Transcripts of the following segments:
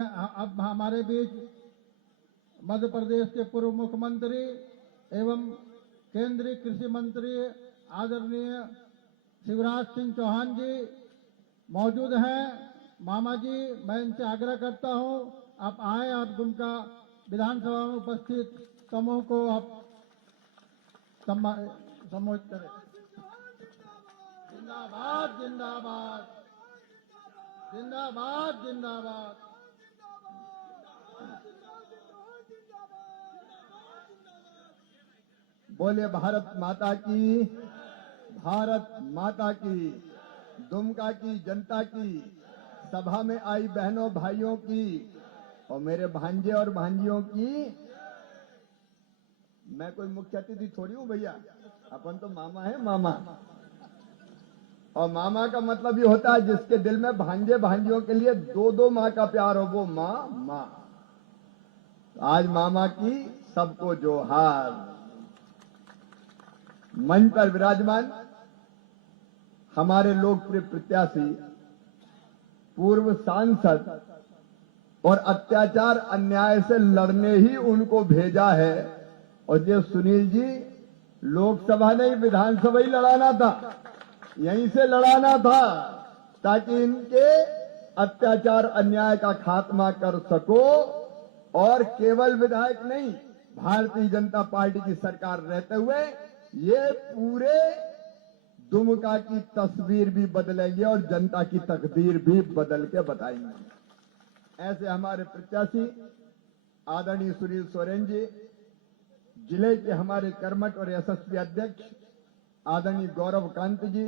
अब हमारे बीच मध्य प्रदेश के पूर्व मुख्यमंत्री एवं केंद्रीय कृषि मंत्री आदरणीय शिवराज सिंह चौहान जी मौजूद हैं। मामा जी, मैं इनसे आग्रह करता हूं आप आए, आप दुमका विधानसभा में उपस्थित समूह को आप सम्मोहित करें। जिंदाबाद जिंदाबाद जिंदाबाद जिंदाबाद। बोले भारत माता की, भारत माता की। दुमका की जनता की, सभा में आई बहनों भाइयों की और मेरे भांजे और भांजियों की। मैं कोई मुख्य अतिथि थोड़ी हूं भैया, अपन तो मामा है मामा। और मामा का मतलब ये होता है जिसके दिल में भांजे भांजियों के लिए दो दो माँ का प्यार हो, वो माँ। आज मामा की सबको जोहार। मंच पर विराजमान हमारे लोकप्रिय प्रत्याशी, पूर्व सांसद और अत्याचार अन्याय से लड़ने ही उनको भेजा है। और ये सुनील जी, लोकसभा नहीं विधानसभा ही लड़ाना था, यहीं से लड़ाना था ताकि इनके अत्याचार अन्याय का खात्मा कर सको। और केवल विधायक नहीं, भारतीय जनता पार्टी की सरकार रहते हुए ये पूरे दुमका की तस्वीर भी बदलेंगे और जनता की तकदीर भी बदल के बताएंगे। ऐसे हमारे प्रत्याशी आदरणीय सुनील सोरेन जी, जिले के हमारे कर्मठ और यशस्वी अध्यक्ष आदरणीय गौरव कांत जी,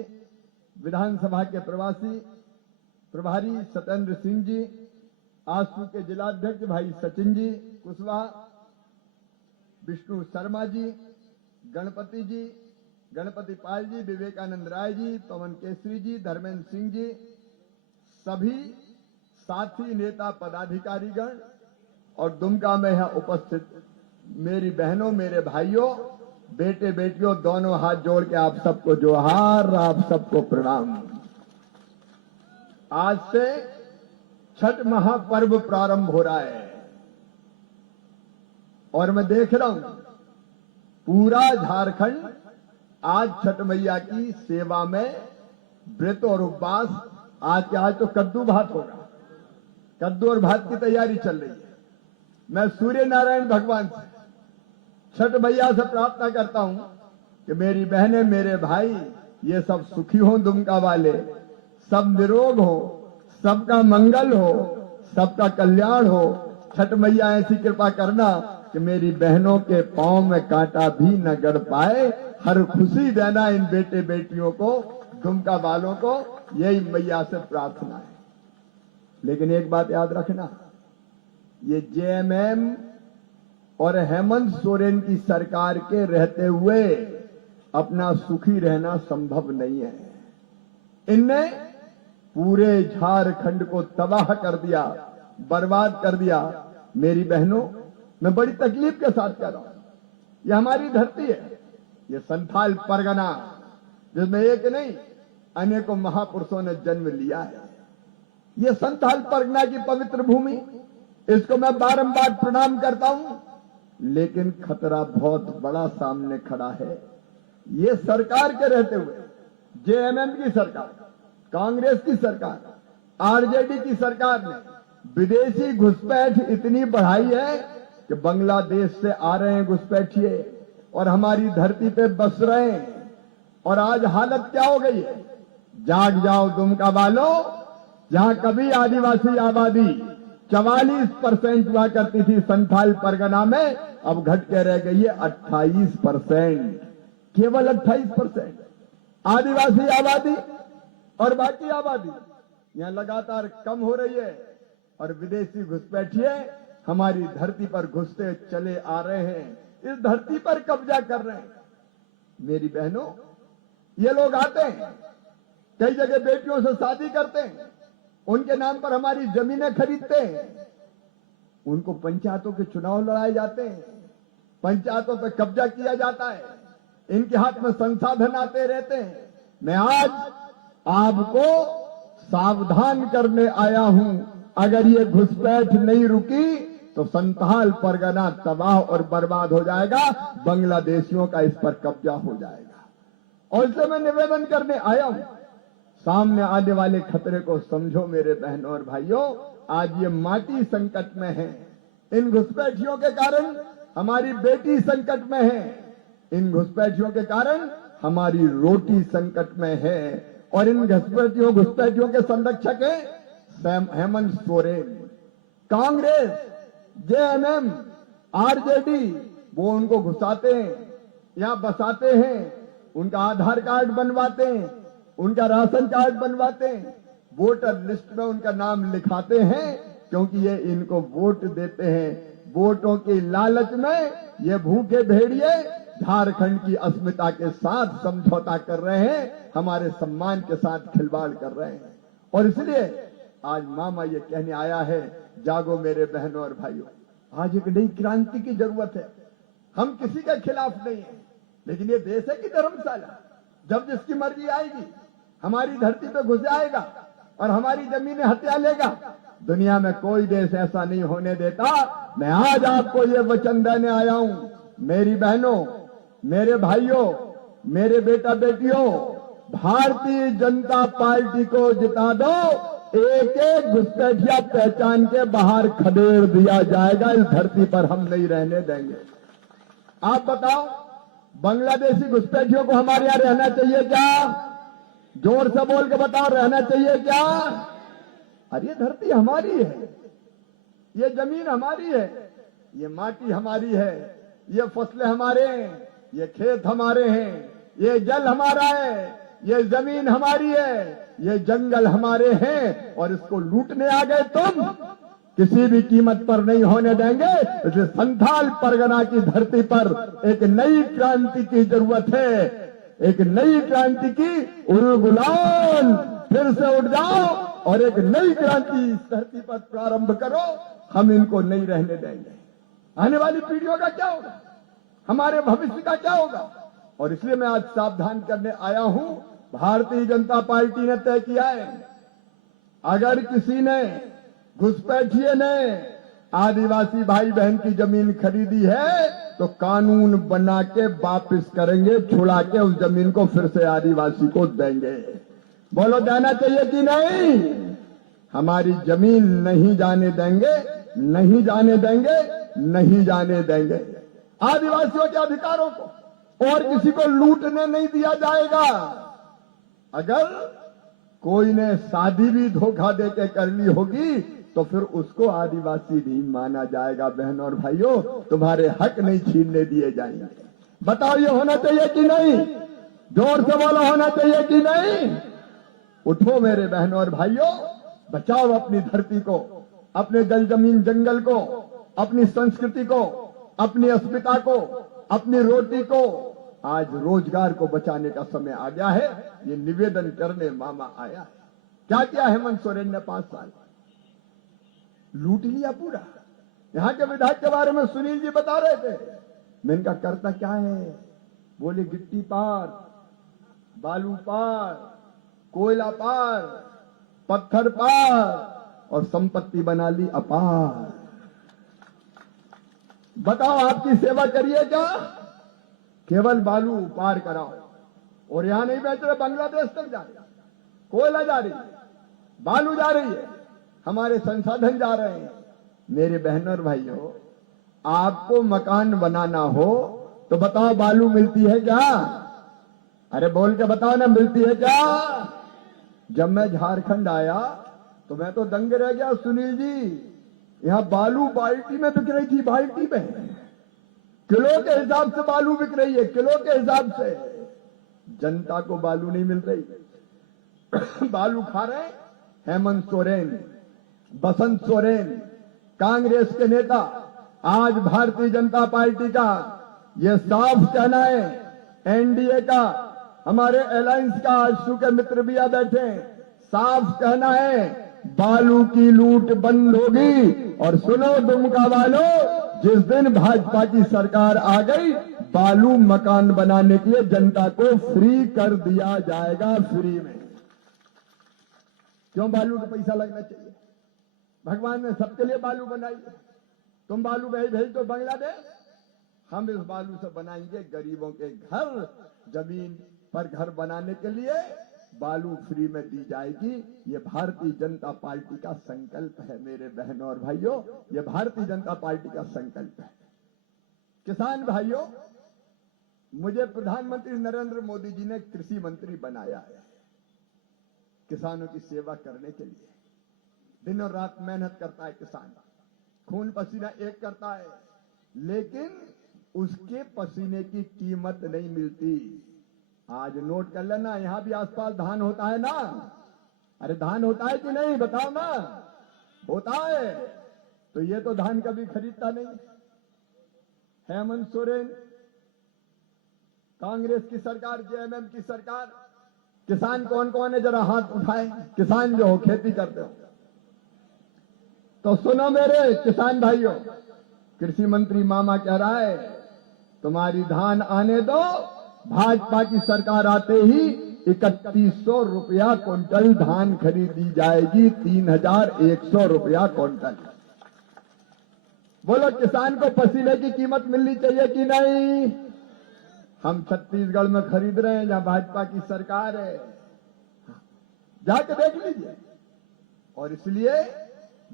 विधानसभा के प्रवासी प्रभारी सत्येंद्र सिंह जी, आसू के जिलाध्यक्ष भाई सचिन जी कुशवाहा, विष्णु शर्मा जी, गणपति जी, गणपति पाल जी, विवेकानंद राय जी, पवन केसरी जी, धर्मेंद्र सिंह जी, सभी साथी नेता पदाधिकारीगण और दुमका में यहां उपस्थित मेरी बहनों, मेरे भाइयों, बेटे बेटियों, दोनों हाथ जोड़ के आप सबको जोहार, आप सबको प्रणाम। आज से छठ महापर्व प्रारंभ हो रहा है और मैं देख रहा हूं पूरा झारखंड आज छठ मैया की सेवा में व्रत और उपवास। आज तो कद्दू भात होगा, कद्दू और भात की तैयारी चल रही है। मैं सूर्य नारायण भगवान से, छठ मैया से प्रार्थना करता हूं कि मेरी बहनें, मेरे भाई, ये सब सुखी हो, दुमका वाले सब निरोग हो, सबका मंगल हो, सबका कल्याण हो। छठ मैया ऐसी कृपा करना कि मेरी बहनों के पांव में कांटा भी न गड़ पाए। हर खुशी देना इन बेटे बेटियों को, दुमका वालों को, यही मैया से प्रार्थना है। लेकिन एक बात याद रखना, ये जेएमएम और हेमंत सोरेन की सरकार के रहते हुए अपना सुखी रहना संभव नहीं है। इनने पूरे झारखंड को तबाह कर दिया, बर्बाद कर दिया। मेरी बहनों, मैं बड़ी तकलीफ के साथ कह रहा हूं, यह हमारी धरती है, ये संथाल परगना, जिसमें एक नहीं अनेकों महापुरुषों ने जन्म लिया है। ये संथाल परगना की पवित्र भूमि, इसको मैं बारंबार प्रणाम करता हूं, लेकिन खतरा बहुत बड़ा सामने खड़ा है। ये सरकार के रहते हुए, जेएमएम की सरकार, कांग्रेस की सरकार, आरजेडी की सरकार ने विदेशी घुसपैठ इतनी बढ़ाई है कि बांग्लादेश से आ रहे हैं घुसपैठिए और हमारी धरती पे बस रहे हैं। और आज हालत क्या हो गई है, जाग जाओ दुमका वालों, जहां कभी आदिवासी आबादी 44% हुआ करती थी संथाल परगना में, अब घट के रह गई है 28%, केवल 28%। आदिवासी आबादी और बाकी आबादी यहां लगातार कम हो रही है और विदेशी घुसपैठिए हमारी धरती पर घुसते चले आ रहे हैं, इस धरती पर कब्जा कर रहे हैं। मेरी बहनों, ये लोग आते हैं, कई जगह बेटियों से शादी करते हैं, उनके नाम पर हमारी जमीनें खरीदते हैं, उनको पंचायतों के चुनाव लड़ाए जाते हैं, पंचायतों पर कब्जा किया जाता है, इनके हाथ में संसाधन आते रहते हैं। मैं आज आपको सावधान करने आया हूं अगर ये घुसपैठ नहीं रुकी तो संथाल परगना तबाह और बर्बाद हो जाएगा, बांग्लादेशियों का इस पर कब्जा हो जाएगा। और इसलिए मैं निवेदन करने आया हूं, सामने आने वाले खतरे को समझो मेरे बहनों और भाइयों। आज ये माटी संकट में है, इन घुसपैठियों के कारण हमारी बेटी संकट में है, इन घुसपैठियों के कारण हमारी रोटी संकट में है। और इन घुसपैठियों के संरक्षक हैं हेमंत सोरेन। कांग्रेस, जेएमएम, आरजेडी वो उनको घुसाते हैं, यहां बसाते हैं, उनका आधार कार्ड बनवाते हैं, उनका राशन कार्ड बनवाते हैं, वोटर लिस्ट में उनका नाम लिखाते हैं, क्योंकि ये इनको वोट देते हैं। वोटों की लालच में ये भूखे भेड़िए झारखंड की अस्मिता के साथ समझौता कर रहे हैं, हमारे सम्मान के साथ खिलवाड़ कर रहे हैं। और इसलिए आज मामा ये कहने आया है, जागो मेरे बहनों और भाइयों, आज एक नई क्रांति की जरूरत है। हम किसी के खिलाफ नहीं है, लेकिन ये देश है कि धर्मशाला, जब जिसकी मर्जी आएगी हमारी धरती पे घुस जाएगा और हमारी जमीनें हत्या लेगा। दुनिया में कोई देश ऐसा नहीं होने देता। मैं आज आपको ये वचन देने आया हूं, मेरी बहनों, मेरे भाइयों, मेरे बेटा बेटियों, भारतीय जनता पार्टी को जिता दो, एक एक घुसपैठिया पहचान के बाहर खदेड़ दिया जाएगा। इस धरती पर हम नहीं रहने देंगे। आप बताओ, बांग्लादेशी घुसपैठियों को हमारे यहां रहना चाहिए क्या? जोर से बोल के बताओ, रहना चाहिए क्या? अरे ये धरती हमारी है, ये जमीन हमारी है, ये माटी हमारी है, ये फसलें हमारे हैं, ये खेत हमारे हैं, ये जल हमारा है, ये जमीन हमारी है, ये जंगल हमारे हैं। और इसको लूटने आ गए तुम, किसी भी कीमत पर नहीं होने देंगे। इसलिए संथाल परगना की धरती पर एक नई क्रांति की जरूरत है, एक नई क्रांति की उलगुलान। फिर से उठ जाओ और एक नई क्रांति इस धरती पर प्रारंभ करो। हम इनको नहीं रहने देंगे। आने वाली पीढ़ियों का क्या होगा, हमारे भविष्य का क्या होगा? और इसलिए मैं आज सावधान करने आया हूं। भारतीय जनता पार्टी ने तय किया है, अगर किसी ने, घुसपैठिए ने आदिवासी भाई बहन की जमीन खरीदी है तो कानून बना के वापस करेंगे, छुड़ा के उस जमीन को फिर से आदिवासी को देंगे। बोलो, देना चाहिए कि नहीं? हमारी जमीन नहीं जाने देंगे, नहीं जाने देंगे, नहीं जाने देंगे। आदिवासियों के अधिकारों को और किसी को लूटने नहीं दिया जाएगा। अगर कोई ने शादी भी धोखा देके कर ली होगी तो फिर उसको आदिवासी नहीं माना जाएगा। बहनों और भाइयों, तुम्हारे हक नहीं छीनने दिए जाएंगे। बताओ, ये होना चाहिए कि नहीं? जोर से बोलो, होना चाहिए कि नहीं? उठो मेरे बहनों और भाइयों, बचाओ अपनी धरती को, अपने जल जमीन जंगल को, अपनी संस्कृति को, अपनी अस्मिता को, अपनी रोटी को। आज रोजगार को बचाने का समय आ गया है। ये निवेदन करने मामा आया है। क्या किया हेमंत सोरेन ने 5 साल? लूट लिया पूरा। यहां के विधायक के बारे में सुनील जी बता रहे थे, मैं इनका करता क्या है? बोले गिट्टी पार, बालू पार, कोयला पार, पत्थर पार और संपत्ति बना ली अपार। बताओ, आपकी सेवा करिए क्या? केवल बालू पार कराओ। और यहां नहीं बेच रहे, बांग्लादेश तक जा रही, कोयला जा रही है, बालू जा रही है, हमारे संसाधन जा रहे हैं। मेरे बहनों और भाइयों, आपको मकान बनाना हो तो बताओ, बालू मिलती है क्या? अरे बोल के बताओ ना, मिलती है क्या? जब मैं झारखंड आया तो मैं तो दंग रह गया सुनील जी। यहां बालू बाल्टी में बिक रही थी, बाल्टी में किलो के हिसाब से बालू बिक रही है, किलो के हिसाब से। जनता को बालू नहीं मिल रही। बालू खा रहे हेमंत सोरेन, बसंत सोरेन, कांग्रेस के नेता। आज भारतीय जनता पार्टी का ये साफ कहना है, एनडीए का, हमारे अलायंस का, आशु के मित्र भी आ बैठे, साफ कहना है, बालू की लूट बंद होगी। और सुनो दुमका वालों, जिस दिन भाजपा की सरकार आ गई, बालू मकान बनाने के लिए जनता को फ्री कर दिया जाएगा, फ्री में। क्यों बालू का पैसा लगना चाहिए? भगवान ने सबके लिए बालू बनाई है। तुम बालू भेज दो बांग्लादेश, हम इस बालू से बनाएंगे गरीबों के घर। जमीन पर घर बनाने के लिए बालू फ्री में दी जाएगी। ये भारतीय जनता पार्टी का संकल्प है मेरे बहनों और भाइयों, ये भारतीय जनता पार्टी का संकल्प है। किसान भाइयों, मुझे प्रधानमंत्री नरेंद्र मोदी जी ने कृषि मंत्री बनाया है किसानों की सेवा करने के लिए। दिन और रात मेहनत करता है किसान, खून पसीना एक करता है, लेकिन उसके पसीने की कीमत नहीं मिलती। आज नोट कर लेना, यहां भी आसपास धान होता है ना? अरे धान होता है कि नहीं, बताओ ना। होता है, तो ये तो धान कभी खरीदता नहीं। हेमंत सोरेन, कांग्रेस की सरकार, जेएमएम की सरकार, किसान कौन कौन है जरा हाथ उठाए, किसान जो हो, खेती करते हो। तो सुनो मेरे किसान भाइयों, कृषि मंत्री मामा कह रहा है तुम्हारी धान आने दो, भाजपा की सरकार आते ही 3100 रुपया क्विंटल धान खरीदी जाएगी, 3100 रुपया क्विंटल। बोलो किसान को पसीने की कीमत मिलनी चाहिए कि नहीं? हम छत्तीसगढ़ में खरीद रहे हैं जहां भाजपा की सरकार है, जाके देख लीजिए। और इसलिए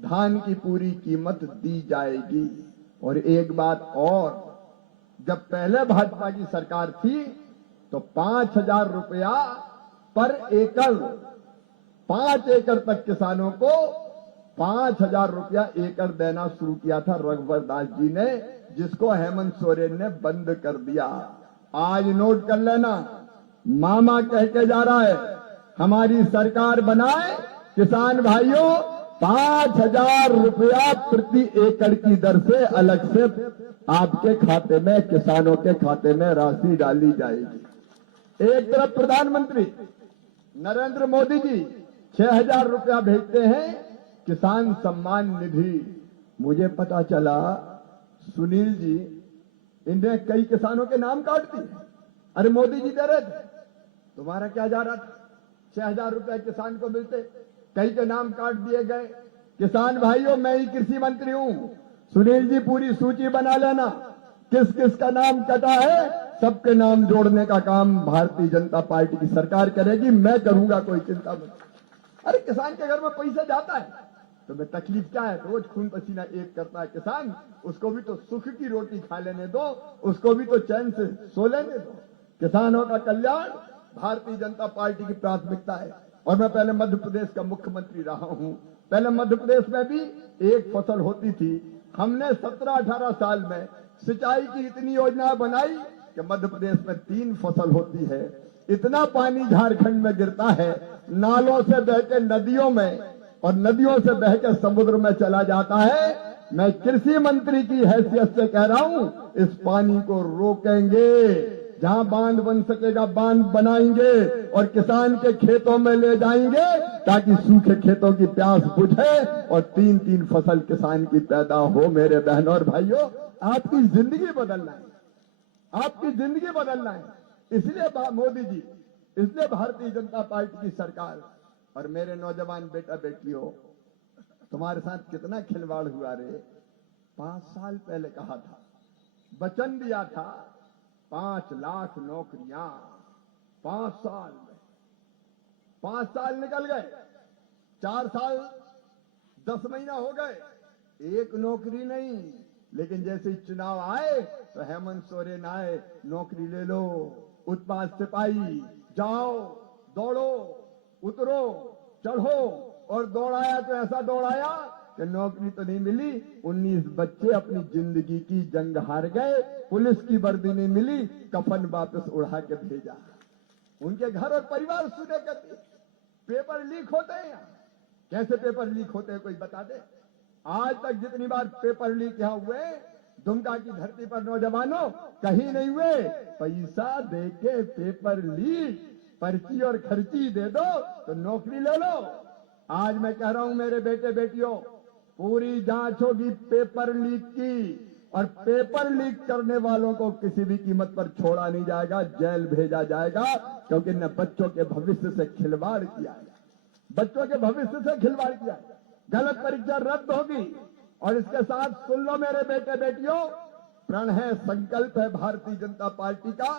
धान की पूरी कीमत दी जाएगी। और एक बात और, जब पहले भाजपा की सरकार थी तो 5000 रुपया पर एकड़, 5 एकड़ तक किसानों को 5000 रुपया एकड़ देना शुरू किया था रघुवर दास जी ने, जिसको हेमंत सोरेन ने बंद कर दिया। आज नोट कर लेना, मामा कह के जा रहा है हमारी सरकार बनाए, किसान भाइयों 5000 रुपया प्रति एकड़ की दर से अलग से आपके खाते में, किसानों के खाते में राशि डाली जाएगी। एक तरफ प्रधानमंत्री नरेंद्र मोदी जी 6000 रुपया भेजते हैं किसान सम्मान निधि। मुझे पता चला सुनील जी, इन्हें कई किसानों के नाम काट दिए। अरे मोदी जी दे रहे थे, तुम्हारा क्या जा रहा था? 6000 रुपया किसान को मिलते, कई के नाम काट दिए गए। किसान भाइयों, मैं ही कृषि मंत्री हूं, सुनील जी पूरी सूची बना लेना, किस किस का नाम कटा है, सबके नाम जोड़ने का काम भारतीय जनता पार्टी की सरकार करेगी, मैं करूंगा, कोई चिंता मत। अरे किसान के घर में पैसा जाता है तो मैं तकलीफ क्या है? रोज खून पसीना एक करता है किसान, उसको भी तो सुख की रोटी खा लेने दो, उसको भी तो चैन से सो लेने दो। किसानों का कल्याण भारतीय जनता पार्टी की प्राथमिकता है। और मैं पहले मध्य प्रदेश का मुख्यमंत्री रहा हूं। पहले मध्य प्रदेश में भी एक फसल होती थी। हमने 17-18 साल में सिंचाई की इतनी योजना बनाई कि मध्य प्रदेश में 3 फसल होती है। इतना पानी झारखंड में गिरता है, नालों से बहकर नदियों में और नदियों से बहकर समुद्र में चला जाता है। मैं कृषि मंत्री की हैसियत से कह रहा हूं, इस पानी को रोकेंगे, जहां बांध बन सकेगा बांध बनाएंगे और किसान के खेतों में ले जाएंगे ताकि सूखे खेतों की प्यास बुझे और 3-3 फसल किसान की पैदा हो। मेरे बहनों और भाइयों, आपकी जिंदगी बदलना है, आपकी जिंदगी बदलना है। इसलिए मोदी जी, इसलिए भारतीय जनता पार्टी की सरकार। और मेरे नौजवान बेटा बेटियों, तुम्हारे साथ कितना खिलवाड़ हुआ रे। 5 साल पहले कहा था, वचन दिया था 5 लाख नौकरियां 5 साल में। 5 साल निकल गए, 4 साल 10 महीना हो गए, एक नौकरी नहीं। लेकिन जैसे ही चुनाव आए तो हेमंत सोरेन आए, नौकरी ले लो, उत्पाद सिपाही, जाओ, दौड़ो, उतरो, चढ़ो। और दौड़ाया तो ऐसा दौड़ाया कि नौकरी तो नहीं मिली। 19 बच्चे अपनी जिंदगी की जंग हार गए, पुलिस की वर्दी नहीं मिली, कफन वापस उड़ा के भेजा। उनके घर और परिवार सुने करते। पेपर लीक होते हैं यहाँ, कैसे पेपर लीक होते हैं कोई बता दे? आज तक जितनी बार पेपर लीक यहां हुए दुमका की धरती पर नौजवानों, कहीं नहीं हुए। पैसा देके पेपर लीक, पर्ची और खर्ची दे दो तो नौकरी ले लो। आज मैं कह रहा हूं मेरे बेटे बेटियों, पूरी जांच होगी पेपर लीक की, और पेपर लीक करने वालों को किसी भी कीमत पर छोड़ा नहीं जाएगा, जेल भेजा जाएगा। क्योंकि न बच्चों के भविष्य से खिलवाड़ किया है, बच्चों के भविष्य से खिलवाड़ किया है। गलत परीक्षा रद्द होगी। और इसके साथ सुन लो मेरे बेटे बेटियों, प्रण है, संकल्प है भारतीय जनता पार्टी का,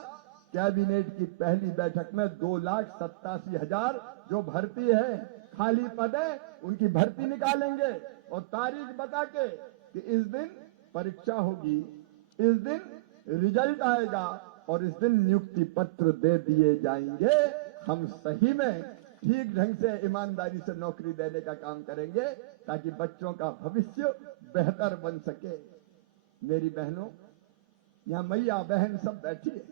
कैबिनेट की पहली बैठक में 2,87,000 जो भर्ती है, खाली पद है, उनकी भर्ती निकालेंगे और तारीख बता के कि इस दिन परीक्षा होगी, इस दिन रिजल्ट आएगा और इस दिन नियुक्ति पत्र दे दिए जाएंगे। हम सही में ठीक ढंग से ईमानदारी से नौकरी देने का काम करेंगे ताकि बच्चों का भविष्य बेहतर बन सके। मेरी बहनों, यहां मैया बहन सब बैठी है,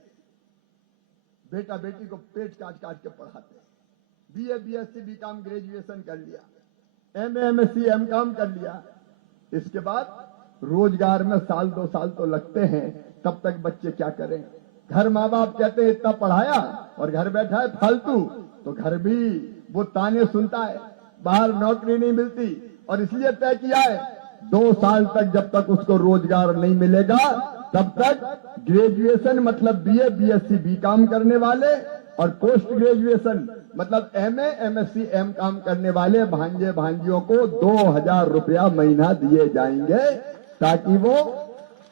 बेटा बेटी को पेट काट काट के पढ़ाते हैं, बीए बीएससी बीकॉम ग्रेजुएशन कर लिया, एमए एमएससी एमकॉम कर लिया, इसके बाद रोजगार में साल 2 साल तो लगते हैं, तब तक बच्चे क्या करें? घर माँ बाप कहते हैं इतना पढ़ाया और घर बैठा है फालतू, तो घर भी वो ताने सुनता है, बाहर नौकरी नहीं मिलती। और इसलिए तय किया है 2 साल तक जब तक उसको रोजगार नहीं मिलेगा तब तक ग्रेजुएशन मतलब बीए बीएससी बीकॉम करने वाले और पोस्ट ग्रेजुएशन मतलब एमए एमएससी एमकॉम करने वाले भांजे भांजियों को 2,000 रुपया महीना दिए जाएंगे ताकि वो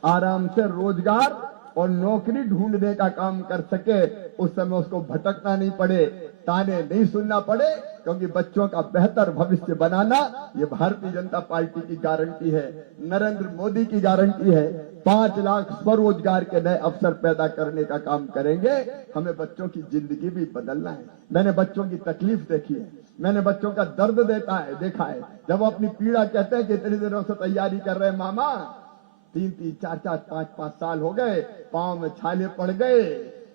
आराम से रोजगार और नौकरी ढूंढने का काम कर सके। उस समय उसको भटकना नहीं पड़े, ताने नहीं सुनना पड़े, क्योंकि बच्चों का बेहतर भविष्य बनाना ये भारतीय जनता पार्टी की गारंटी है, नरेंद्र मोदी की गारंटी है। 5 लाख स्वरोजगार के नए अवसर पैदा करने का काम करेंगे। हमें बच्चों की जिंदगी भी बदलना है। मैंने बच्चों की तकलीफ देखी है, मैंने बच्चों का दर्द देखा है। जब वो अपनी पीड़ा कहते हैं कि इतने दिनों से तैयारी कर रहे हैं मामा, 3-3, 4-4, 5-5 साल हो गए, पांव में छाले पड़ गए,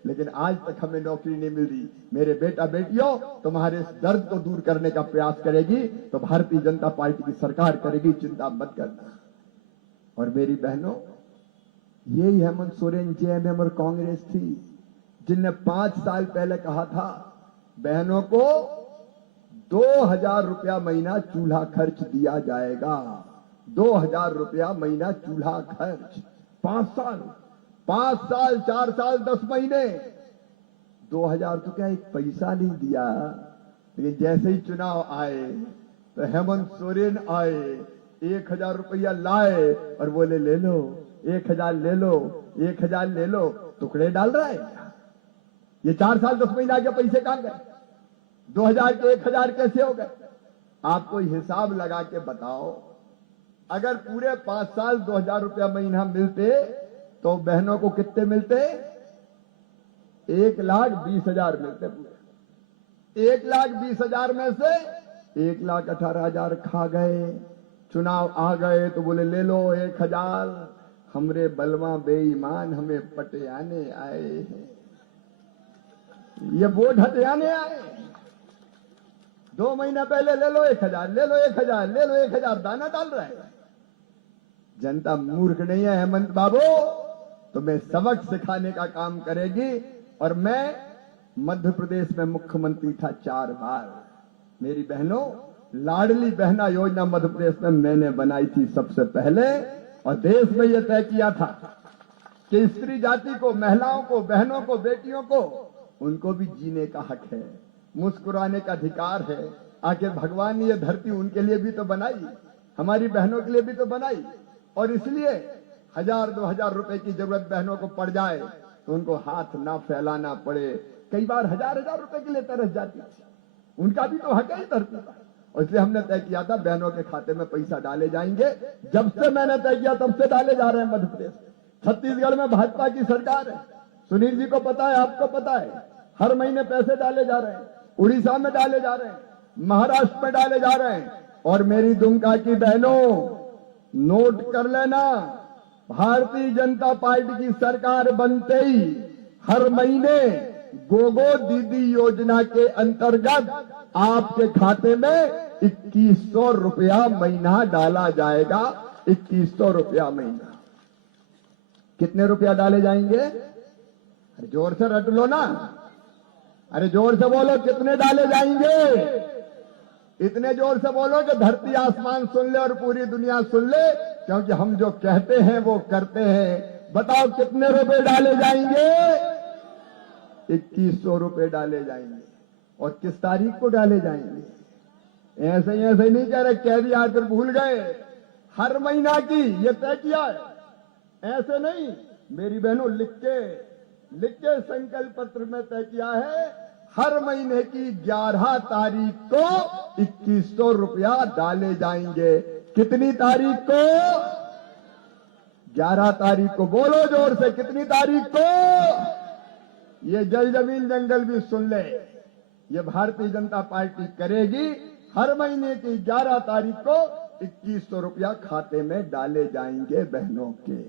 लेकिन आज तक हमें नौकरी नहीं मिल रही। मेरे बेटा बेटियों, तुम्हारे इस दर्द को दूर करने का प्रयास करेगी तो भारतीय जनता पार्टी की सरकार करेगी, चिंता मत करना। और मेरी बहनों, यही हेमंत सोरेन जेएमएम और कांग्रेस थी जिनने 5 साल पहले कहा था बहनों को 2,000 रुपया महीना चूल्हा खर्च दिया जाएगा। 2,000 रुपया महीना चूल्हा खर्च। 5 साल 4 साल 10 महीने 2,000 तो क्या एक पैसा नहीं दिया। लेकिन जैसे ही चुनाव आए तो हेमंत सोरेन आए, 1,000 रुपया लाए और बोले ले लो, 1,000 ले लो, 1,000 ले लो। टुकड़े डाल रहा है क्या? ये 4 साल 10 महीने आगे पैसे कहां गए? 2,000 के 1,000 कैसे हो गए? आप कोई हिसाब लगा के बताओ। अगर पूरे 5 साल 2,000 रुपया महीना मिलते तो बहनों को कितने मिलते? 1,20,000 मिलते पूरे। 1,20,000 में से 1,18,000 खा गए। चुनाव आ गए तो बोले ले लो 1,000। हमरे बलवा बेईमान हमें पटियाने आए हैं, ये वोट हटियाने आए। 2 महीना पहले ले लो 1,000, ले लो 1,000, ले लो 1,000, दाना डाल रहा है। जनता मूर्ख नहीं है हेमंत बाबू, तुम्हें सबक सिखाने का काम करेगी। और मैं मध्य प्रदेश में मुख्यमंत्री था 4 बार। मेरी बहनों, लाडली बहना योजना मध्य प्रदेश में मैंने बनाई थी सबसे पहले, और देश में यह तय किया था कि स्त्री जाति को, महिलाओं को, बहनों को, बेटियों को, उनको भी जीने का हक है, मुस्कुराने का अधिकार है। आखिर भगवान ने यह धरती उनके लिए भी तो बनाई, हमारी बहनों के लिए भी तो बनाई। और इसलिए 1,000-2,000 रुपए की जरूरत बहनों को पड़ जाए तो उनको हाथ ना फैलाना पड़े। कई बार 1,000-1,000 रुपए के लिए तरस जाती थी, उनका भी तो हक है धरती पर। और इसलिए हमने तय किया था बहनों के खाते में पैसा डाले जाएंगे। जब से मैंने तय किया तब से डाले जा रहे हैं मध्य प्रदेश। छत्तीसगढ़ में भाजपा की सरकार है, सुनील जी को पता है, आपको पता है, हर महीने पैसे डाले जा रहे हैं। उड़ीसा में डाले जा रहे हैं, महाराष्ट्र में डाले जा रहे हैं। और मेरी दुमका की बहनों, नोट कर लेना, भारतीय जनता पार्टी की सरकार बनते ही हर महीने गोगो दीदी योजना के अंतर्गत आपके खाते में 2,100 रुपया महीना डाला जाएगा। 2,100 रुपया महीना। कितने रुपया डाले जाएंगे? अरे जोर से रट लो ना, अरे जोर से बोलो, कितने डाले जाएंगे? इतने जोर से बोलो कि धरती आसमान सुन ले और पूरी दुनिया सुन ले, क्योंकि हम जो कहते हैं वो करते हैं। बताओ कितने रुपए डाले जाएंगे? 2,100 रुपए डाले जाएंगे। और किस तारीख को डाले जाएंगे? ऐसे ही नहीं कह रहे कह दिया फिर भूल गए। हर महीना की ये तय किया है, ऐसे नहीं। मेरी बहनों लिख के संकल्प पत्र में तय किया है, हर महीने की 11 तारीख को 2100 रुपया डाले जाएंगे। कितनी तारीख को? 11 तारीख को। बोलो जोर से, कितनी तारीख को? ये जल जमीन जंगल भी सुन ले, ये भारतीय जनता पार्टी करेगी। हर महीने की 11 तारीख को 2100 रुपया खाते में डाले जाएंगे बहनों के।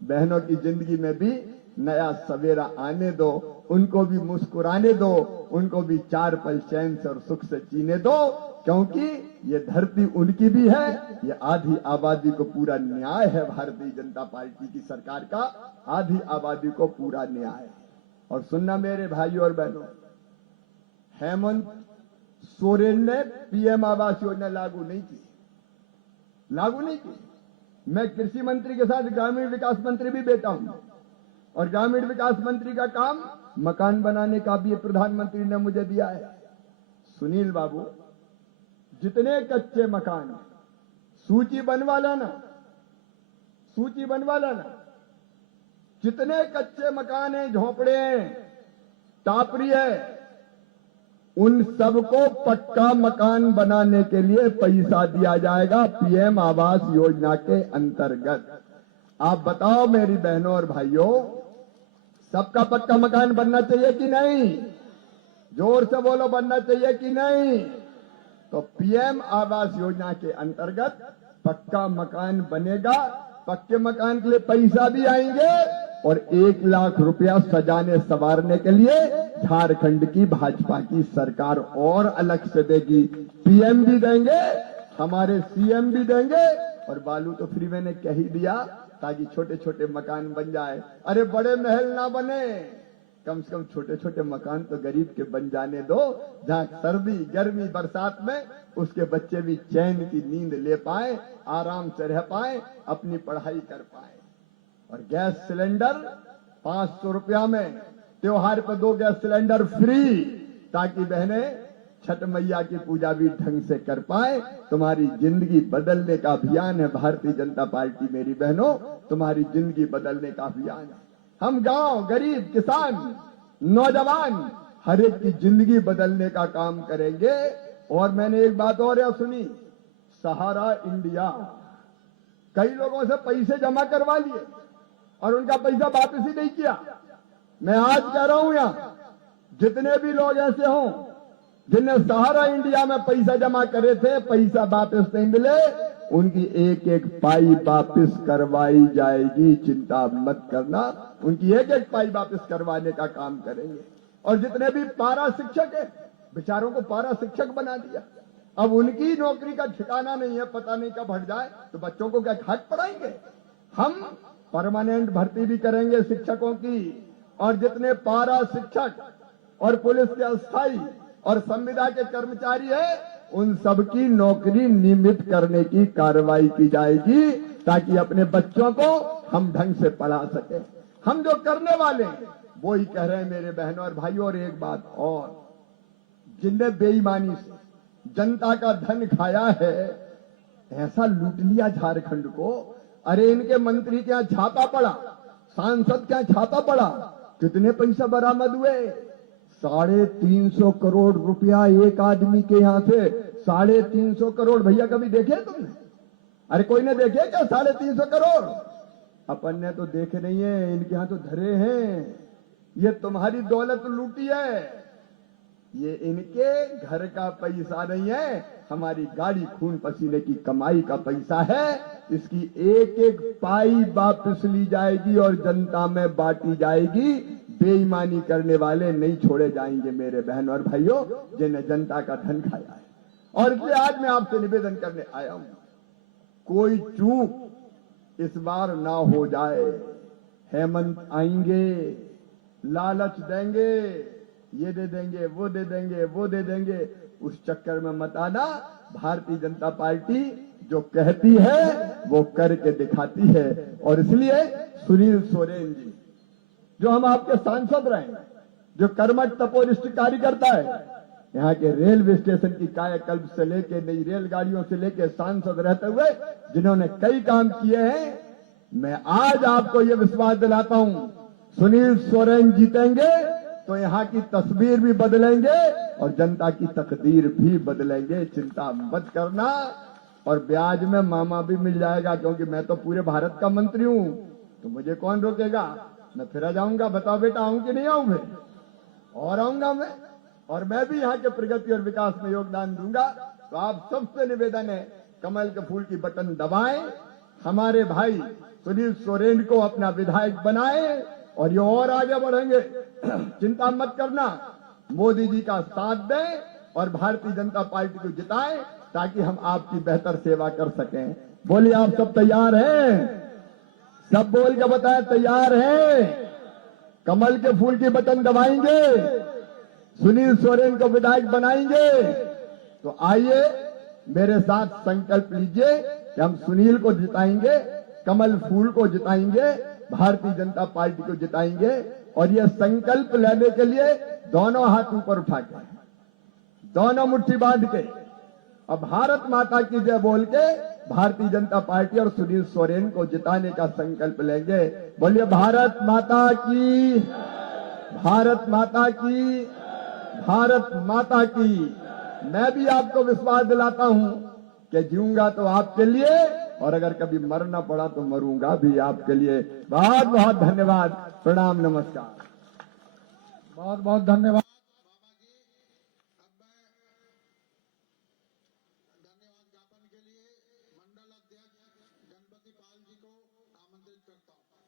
बहनों की जिंदगी में भी नया सवेरा आने दो, उनको भी मुस्कुराने दो, उनको भी 4 पल चैन से और सुख से जीने दो, क्योंकि ये धरती उनकी भी है। ये आधी आबादी को पूरा न्याय है भारतीय जनता पार्टी की सरकार का, आधी आबादी को पूरा न्याय। और सुनना मेरे भाइयों और बहनों, हेमंत सोरेन ने पीएम आवास योजना लागू नहीं की। मैं कृषि मंत्री के साथ ग्रामीण विकास मंत्री भी बैठा हूं, और ग्रामीण विकास मंत्री का काम मकान बनाने का भी प्रधानमंत्री ने मुझे दिया है। सुनील बाबू, जितने कच्चे मकान सूची बनवा लाना, जितने कच्चे मकान हैं, झोपड़े हैं, टापरी है, उन सबको पक्का मकान बनाने के लिए पैसा दिया जाएगा पीएम आवास योजना के अंतर्गत। आप बताओ मेरी बहनों और भाइयों, सबका पक्का मकान बनना चाहिए कि नहीं? जोर से बोलो, बनना चाहिए कि नहीं? तो पीएम आवास योजना के अंतर्गत पक्का मकान बनेगा। पक्के मकान के लिए पैसा भी आएंगे, और 1 लाख रुपया सजाने संवारने के लिए झारखंड की भाजपा की सरकार और अलग से देगी। पीएम भी देंगे, हमारे सीएम भी देंगे, और बालू तो फ्री मैंने कह ही दिया, ताकि छोटे छोटे मकान बन जाए। अरे बड़े महल ना बने, कम से कम छोटे छोटे मकान तो गरीब के बन जाने दो, जहां सर्दी गर्मी बरसात में उसके बच्चे भी चैन की नींद ले पाए, आराम से रह पाए, अपनी पढ़ाई कर पाए। और गैस सिलेंडर 500 रुपया में, त्योहार पर 2 गैस सिलेंडर फ्री, ताकि बहनें छठ मैया की पूजा भी ढंग से कर पाए। तुम्हारी जिंदगी बदलने का अभियान है भारतीय जनता पार्टी। मेरी बहनों, तुम्हारी जिंदगी बदलने का अभियान है। हम गांव, गरीब, किसान, नौजवान, हर एक की जिंदगी बदलने का काम करेंगे। और मैंने एक बात और यह सुनी, सहारा इंडिया, कई लोगों से पैसे जमा करवा लिए और उनका पैसा वापस ही नहीं किया। मैं आज कह रहा हूं, यहां जितने भी लोग ऐसे हों जिनने सहारा इंडिया में पैसा जमा करे थे, पैसा वापस नहीं मिले, उनकी एक एक पाई वापस करवाई जाएगी। चिंता मत करना, उनकी एक एक पाई वापस करवाने का काम करेंगे। और जितने भी पारा शिक्षक है, बेचारों को पारा शिक्षक बना दिया, अब उनकी नौकरी का ठिकाना नहीं है, पता नहीं कब हट जाए, तो बच्चों को क्या घाट पढ़ाएंगे? हम परमानेंट भर्ती भी करेंगे शिक्षकों की, और जितने पारा शिक्षक और पुलिस के अस्थायी और संविदा के कर्मचारी है, उन सबकी नौकरी नियमित करने की कार्रवाई की जाएगी, ताकि अपने बच्चों को हम ढंग से पढ़ा सके। हम जो करने वाले हैं वो ही कह रहे हैं मेरे बहनों और भाइयों। और एक बात और, जिनने बेईमानी से जनता का धन खाया है, ऐसा लूट लिया झारखंड को। अरे इनके मंत्री क्या छापा पड़ा, सांसद क्या छापा पड़ा, कितने पैसा बरामद हुए? 350 करोड़ रुपया एक आदमी के यहां से। 350 करोड़ भैया कभी देखे तुमने? अरे कोई ने देखे क्या 350 करोड़? अपन ने तो देखे नहीं है, इनके यहां तो धरे हैं। ये तुम्हारी दौलत लूटी है, ये इनके घर का पैसा नहीं है, हमारी गाड़ी खून पसीने की कमाई का पैसा है। इसकी एक एक पाई वापस ली जाएगी और जनता में बांटी जाएगी। बेईमानी करने वाले नहीं छोड़े जाएंगे मेरे बहन और भाइयों, जिन्हें जनता का धन खाया है। और इसलिए आज मैं आपसे निवेदन करने आया हूं, कोई चूक इस बार ना हो जाए। हेमंत आएंगे, लालच देंगे, ये दे देंगे, वो दे देंगे, वो दे देंगे, उस चक्कर में मत आना। भारतीय जनता पार्टी जो कहती है वो करके दिखाती है। और इसलिए सुनील सोरेन जी, जो हम आपके सांसद रहे, जो कर्मठ तपोनिष्ठ कार्यकर्ता है, यहाँ के रेलवे स्टेशन की कायाकल्प से लेके नई रेलगाड़ियों से लेके सांसद रहते हुए जिन्होंने कई काम किए हैं, मैं आज आपको यह विश्वास दिलाता हूं, सुनील सोरेन जीतेंगे तो यहाँ की तस्वीर भी बदलेंगे और जनता की तकदीर भी बदलेंगे। चिंता मत करना। और ब्याज में मामा भी मिल जाएगा, क्योंकि मैं तो पूरे भारत का मंत्री हूं, तो मुझे कौन रोकेगा। मैं फिर आ जाऊंगा। बताओ बेटा, आऊं कि नहीं आऊं मैं? और आऊंगा मैं। और मैं भी यहाँ के प्रगति और विकास में योगदान दूंगा। तो आप सबसे निवेदन है, कमल के फूल की बटन दबाएं, हमारे भाई सुनील सोरेन को अपना विधायक बनाएं और ये और आगे बढ़ेंगे। चिंता मत करना। मोदी जी का साथ दें और भारतीय जनता पार्टी को जिताएं, ताकि हम आपकी बेहतर सेवा कर सकें। बोलिए, आप सब तैयार हैं? सब बोल के बताएं, तैयार हैं? कमल के फूल की बटन दबाएंगे, सुनील सोरेन को विधायक बनाएंगे। तो आइए मेरे साथ संकल्प लीजिए कि हम सुनील को जिताएंगे, कमल फूल को जिताएंगे, भारतीय जनता पार्टी को जिताएंगे। और यह संकल्प लेने के लिए दोनों हाथ ऊपर उठा के, दोनों मुट्ठी बांध के, और भारत माता की जय बोल के भारतीय जनता पार्टी और सुनील सोरेन को जिताने का संकल्प लेंगे। बोलिए, भारत माता की, भारत माता की, भारत माता की। मैं भी आपको विश्वास दिलाता हूं कि जीऊंगा तो आपके लिए, और अगर कभी मरना पड़ा तो मरूंगा भी आपके लिए। बहुत बहुत धन्यवाद। प्रणाम, नमस्कार। बहुत बहुत धन्यवाद। धन्यवाद ज्ञापन के लिए मंडल अध्यक्ष गणपति पाल जी को आमंत्रित करता हूं।